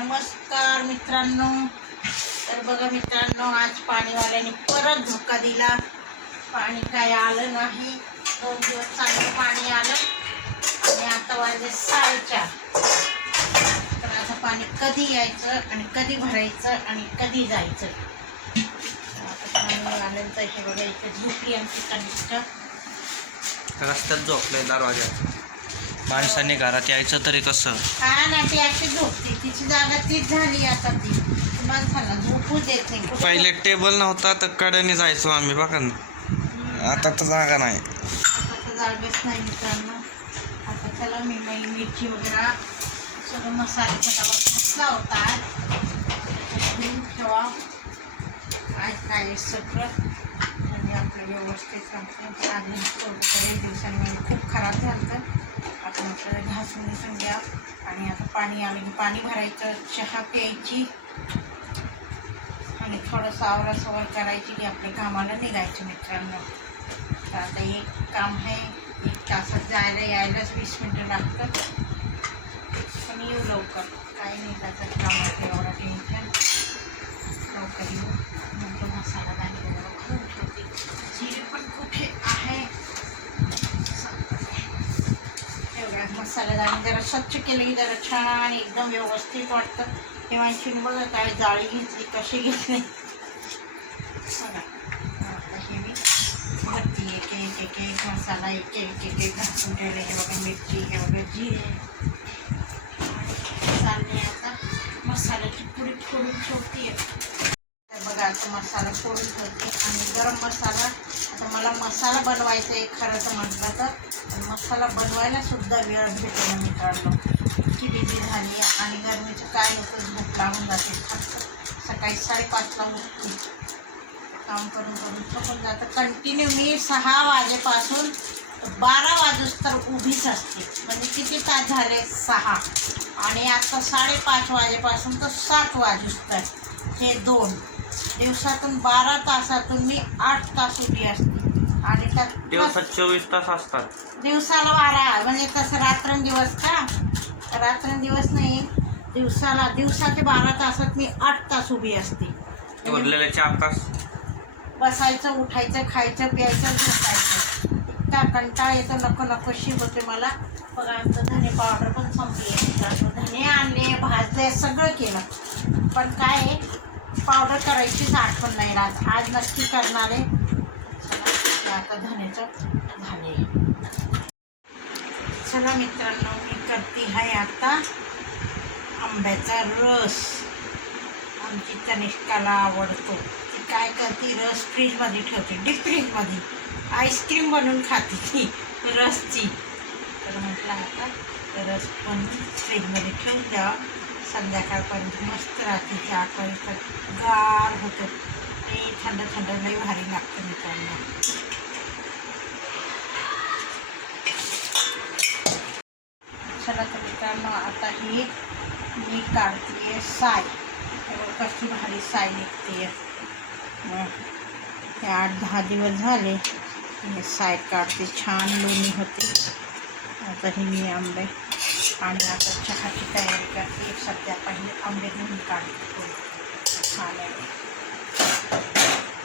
नमस्कार मित्रांनो. तर बघा मित्रांनो आज पाणीवाल्याने परत धोका दिला. पाणी काय आलं नाही. दोन दिवस चांगलं पाणी आलं. आणि आता वाजले साडेचार. तर आता पाणी कधी यायचं आणि कधी भरायचं आणि कधी जायचं. पाणी आल्यानंतर हे बघा इथे झोपली आमची कनिष्ठ. रस्त्यात झोपलंय दरवाजा माणसाने घरात यायचं तरी कसं? हा ना ती अशी झोपते. तिची जागा तीच झाली आता ती. माणसाला झोपू देत नाही. कुठं पहिले टेबल नव्हता तर कड्याने जायचो आम्ही बघा ना. आता तर जागा नाही. आता जागेच नाही मित्रांनो. आता चला मी नाही मिरची वगैरे सगळं घातला होता. ठेवा. काय सगळं. आणि आपलं व्यवस्थित राहतं आधी बरेच दिवसांनी खूप खराब झालं होतं. आपण आपल्याला घासून घासून घ्या. आणि आता पाणी आम्ही पाणी भरायचं चहा प्यायची. आणि थोडंसं आवरासवर करायची की आपल्या कामाला निघायचं मित्रांनो. तर आता एक काम आहे. एक तासात जायला यायलाच वीस मिनटं लागतात. पण येऊ लवकर. काही नाही त्याचं काम आहे एवढा टेन्शन लवकर येऊ नंतर मसाला दाणे वगैरे खूप ठेवते जिरे पण खूप हे आहे एवढ्या आणि जरा स्वच्छ केले की जरा छान एकदम व्यवस्थित वाटतं. हे माहिती बघा काय जाळी घेतली कशी घेतली. बघा हे मी भरती. एक एक एक एक मसाला एक एक एक एक घासून ठेवले. हे बघा मिरची हे बघा जिरे. चालले आता मसाल्याची पुडी फोडून ठेवते. तर बघा आता मसाला फोडून ठेवते. आणि गरम मसाला आता मला मसाला बनवायचा आहे खरं तर म्हटलं तर. मला बनवायला सुद्धा वेळ भेटेल मित्रांनो. इतकी बिझी झाली आणि गरमीचं काय होतं भूक लागून जाते. फक्त सकाळी साडेपाचला उठते. काम करून करून थकून जातं. कंटिन्यू मी सहा वाजेपासून बारा वाजूस तर उभीच असते. म्हणजे किती तास झाले? सहा. आणि आता साडेपाच वाजेपासून तर सात वाजूस तर. हे दोन. दिवसातून बारा तासातून मी आठ तास उभी असते. आणि त्यात दिवसात चोवीस तास असतात. दिवसाला बारा म्हणजे तसं रात्रंदिवस का? रात्रंदिवस नाही दिवसाला दिवसाचे बारा तासात मी आठ तास उभी असते. उरलेले चार तास. बसायचं उठायचं खायचं प्यायचं झोपायचं. इतका कंटाळा येतो नको नकोशी होते मला. बघ आमचं धने पावडर पण संपली. आहे. धने आणले भाजले सगळं केलं. पण काय आहे पावडर करायचीच आठवण नाही राहत. आज नक्की करणार आहे. आता धनेचं झाले चला मित्रांनो मी करते आहे आता आंब्याचा रस. आमची तनिष्काला आवडतो. ती काय करते? रस फ्रीजमध्ये ठेवते डीप फ्रीजमध्ये. आईस्क्रीम बनवून खाते ती रसची. तर म्हटलं आता रस पण फ्रीजमध्ये ठेवून द्यावा संध्याकाळपर्यंत मस्त राहते ती आठ गार होतं. आणि थंड थंड लई भारी लागतं मित्रांनो चला तर मित्रांनो आता मी काढते साय. हे कशी भारी साय निघते हे. आठ दहा दिवस झाले मी साय काढते. छान लोणी होते. आता हे मी आंबे आणि आता चहाची तयारी करते. सध्या पहिले आंबे घेऊन काढते. छान